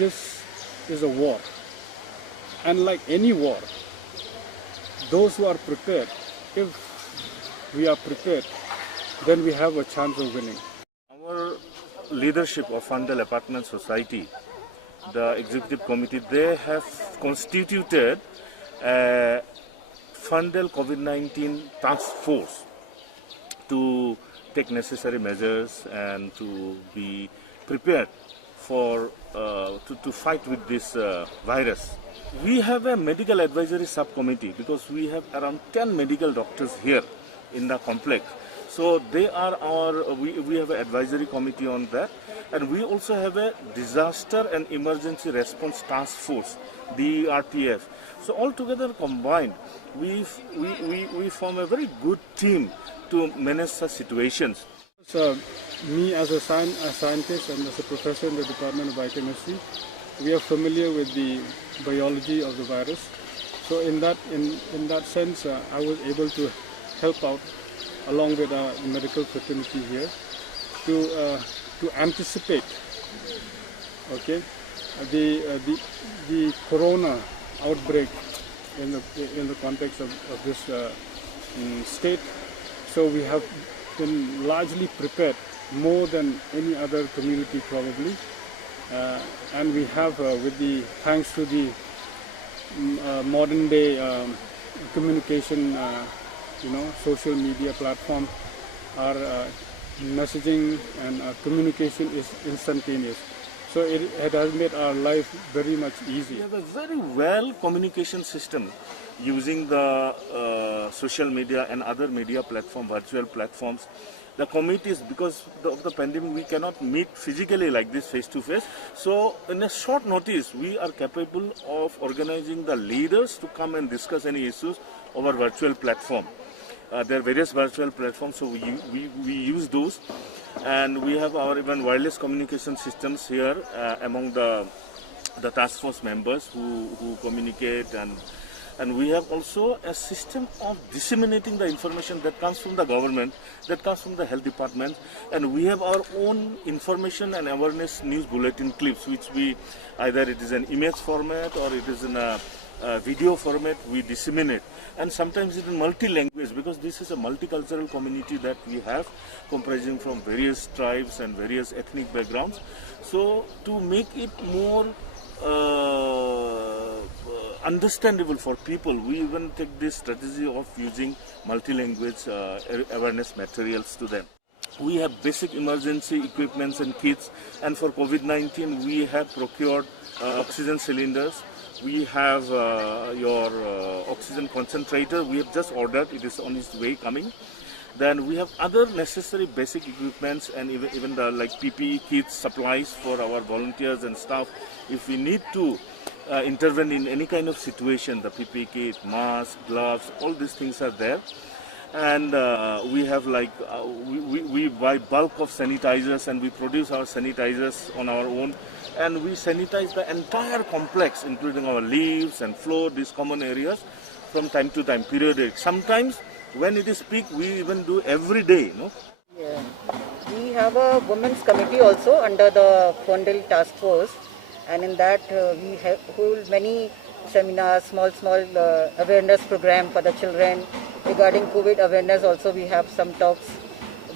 this is a war. And like any war, those who are prepared, if we are prepared, then we have a chance of winning. Our leadership of Fundal Apartment Society, the executive committee, they have constituted a Fundal COVID-19 task force to take necessary measures and to be prepared for to fight with this virus. We have a medical advisory subcommittee because we have around 10 medical doctors here in the complex. So they are we have an advisory committee on that, and we also have a disaster and emergency response task force, DRTF. So all together combined, we form a very good team to manage such situations. So me as a scientist and as a professor in the Department of Biochemistry, we are familiar with the biology of the virus. So in that sense, I was able to help out along with our medical fraternity here to anticipate, okay, the corona outbreak in the context of this state. So we have been largely prepared, more than any other community probably, and we have thanks to the modern day communication, social media platform, our messaging and communication is instantaneous. So it has made our life very much easier. We have a very well communication system using the social media and other media platform, virtual platforms. The committees, because of the pandemic, we cannot meet physically like this face to face. So in a short notice, we are capable of organizing the leaders to come and discuss any issues over virtual platform. There are various virtual platforms, so we use those, and we have our even wireless communication systems here among the task force members who communicate, and we have also a system of disseminating the information that comes from the government, that comes from the health department, and we have our own information and awareness news bulletin clips, which we either it is an image format or it is in a video format we disseminate, and sometimes it's in multi-language, because this is a multicultural community that we have, comprising from various tribes and various ethnic backgrounds. So to make it more understandable for people, we even take this strategy of using multi-language awareness materials to them. We have basic emergency equipments and kits, and for COVID-19 we have procured oxygen cylinders. We have your oxygen concentrator, we have just ordered, it is on its way coming. Then we have other necessary basic equipments and even the like PPE kits, supplies for our volunteers and staff. If we need to intervene in any kind of situation, the PPE kit, mask, gloves, all these things are there. And we have we buy bulk of sanitizers, and we produce our sanitizers on our own, and we sanitize the entire complex, including our leaves and floor, these common areas, from time to time, periodic. Sometimes when it is peak, we even do every day. Yeah. We have a women's committee also under the Fundal task force, and in that we hold many seminars, small awareness program for the children. Regarding COVID awareness also, we have some talks.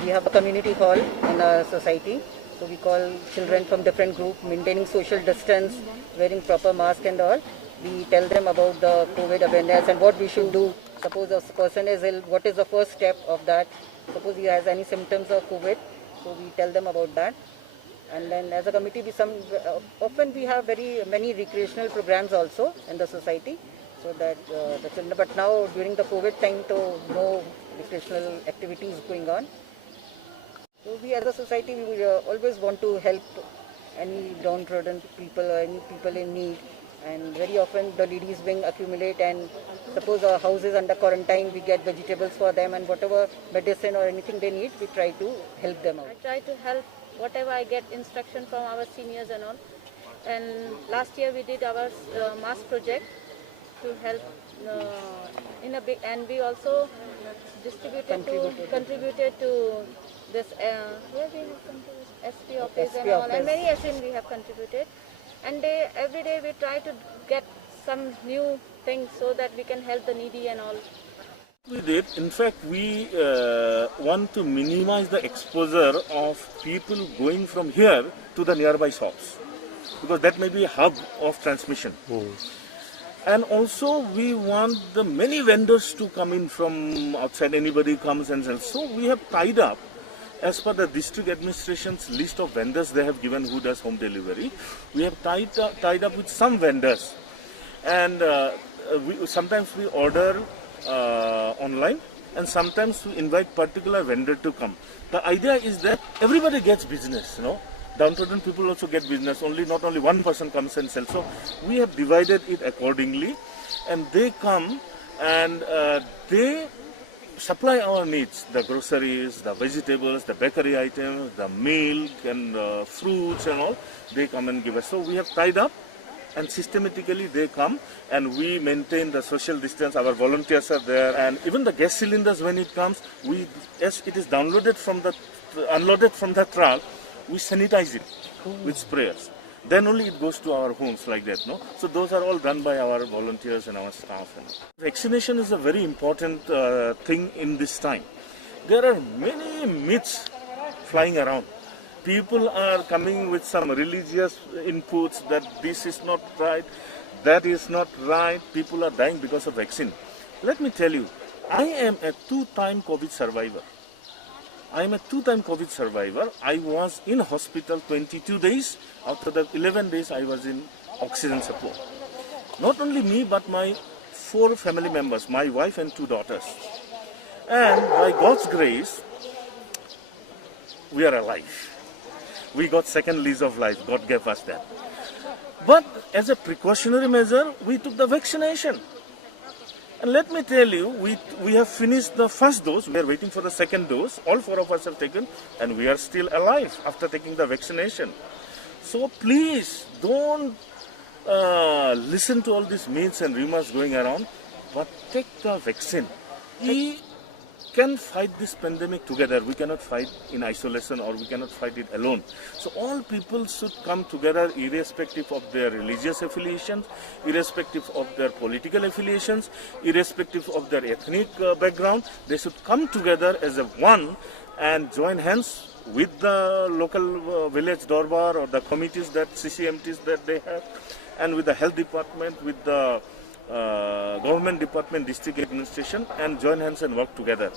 We have a community hall in our society. So we call children from different groups, maintaining social distance, wearing proper mask and all. We tell them about the COVID awareness and what we should do. Suppose a person is ill, what is the first step of that? Suppose he has any symptoms of COVID, so we tell them about that. And then as a committee, often we have very many recreational programs also in the society. So that the children, but now during the COVID time, so no recreational activities going on. So we as a society, we always want to help any downtrodden people or any people in need. And very often the ladies wing accumulate, and suppose our house is under quarantine, we get vegetables for them, and whatever medicine or anything they need, we try to help them out. I try to help whatever I get instruction from our seniors and all. And last year we did our mask project to help in a big, and we also contributed to this where we have contributed SP office and all, and many SN we have contributed and every day we try to get some new things so that we can help the needy and all. We did. In fact, we want to minimize the exposure of people going from here to the nearby shops, because that may be a hub of transmission. And also we want the many vendors to come in from outside. Anybody comes and sells. So we have tied up, as per the district administration's list of vendors they have given who does home delivery, we have tied up with some vendors. And sometimes we order online, and sometimes we invite particular vendor to come. The idea is that everybody gets business, you know. Downtrodden people also get business. Not only one person comes and sells. So we have divided it accordingly, and they come and they supply our needs: the groceries, the vegetables, the bakery items, the milk and fruits and all. They come and give us. So we have tied up, and systematically they come, and we maintain the social distance. Our volunteers are there, and even the gas cylinders, when it comes, as it is unloaded from the truck, we sanitize it with sprayers. Then only it goes to our homes like that, no? So those are all done by our volunteers and our staff. Vaccination is a very important thing in this time. There are many myths flying around. People are coming with some religious inputs that this is not right, that is not right. People are dying because of vaccine. Let me tell you, I am a two-time COVID survivor. I was in hospital 22 days. After the 11 days, I was in oxygen support. Not only me, but my 4 family members, my wife and 2 daughters. And by God's grace, we are alive. We got second lease of life. God gave us that. But as a precautionary measure, we took the vaccination. And let me tell you, we have finished the first dose. We are waiting for the second dose. All 4 of us have taken, and we are still alive after taking the vaccination. So please don't listen to all these myths and rumors going around, but take the vaccine. We can fight this pandemic together. We cannot fight in isolation, or we cannot fight it alone. So all people should come together, irrespective of their religious affiliations, irrespective of their political affiliations, irrespective of their ethnic background. They should come together as a one and join hands with the local village Dorbar or the committees, that CCMTs that they have, and with the health department, with the government department, district administration, and join hands and work together.